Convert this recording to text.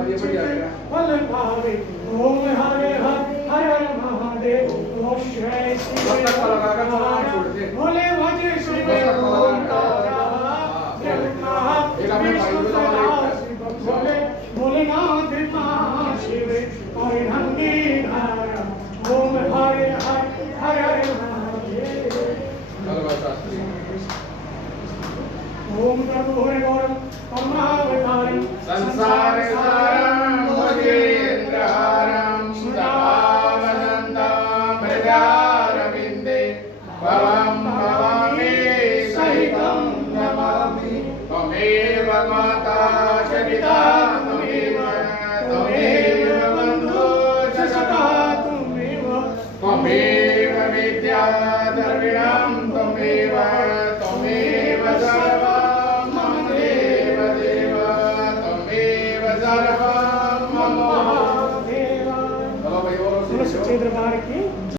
फल पावे। ओम हरे हर हर हर महादेव। ओम जय शिव भोले भजे शिव ओंकारा। भोले भोलेनाथ मां शिव हरिनंदी धारा। ओम हरे हर हर हर महादेव। ओम प्रभु हरे गौरम करुणावतारम संसार सारम भुजेन्द्रहारम सदानंदम हृदयारविंदे भवं भवामि सहितं नमामि। त्वमेव माता च पिता त्वमेव बन्धु च सखा त्वमेव विद्या द्रविणं त्वमेव सर्वं मम देव देव त्वमेव सर्वं मम देव। चैत्र की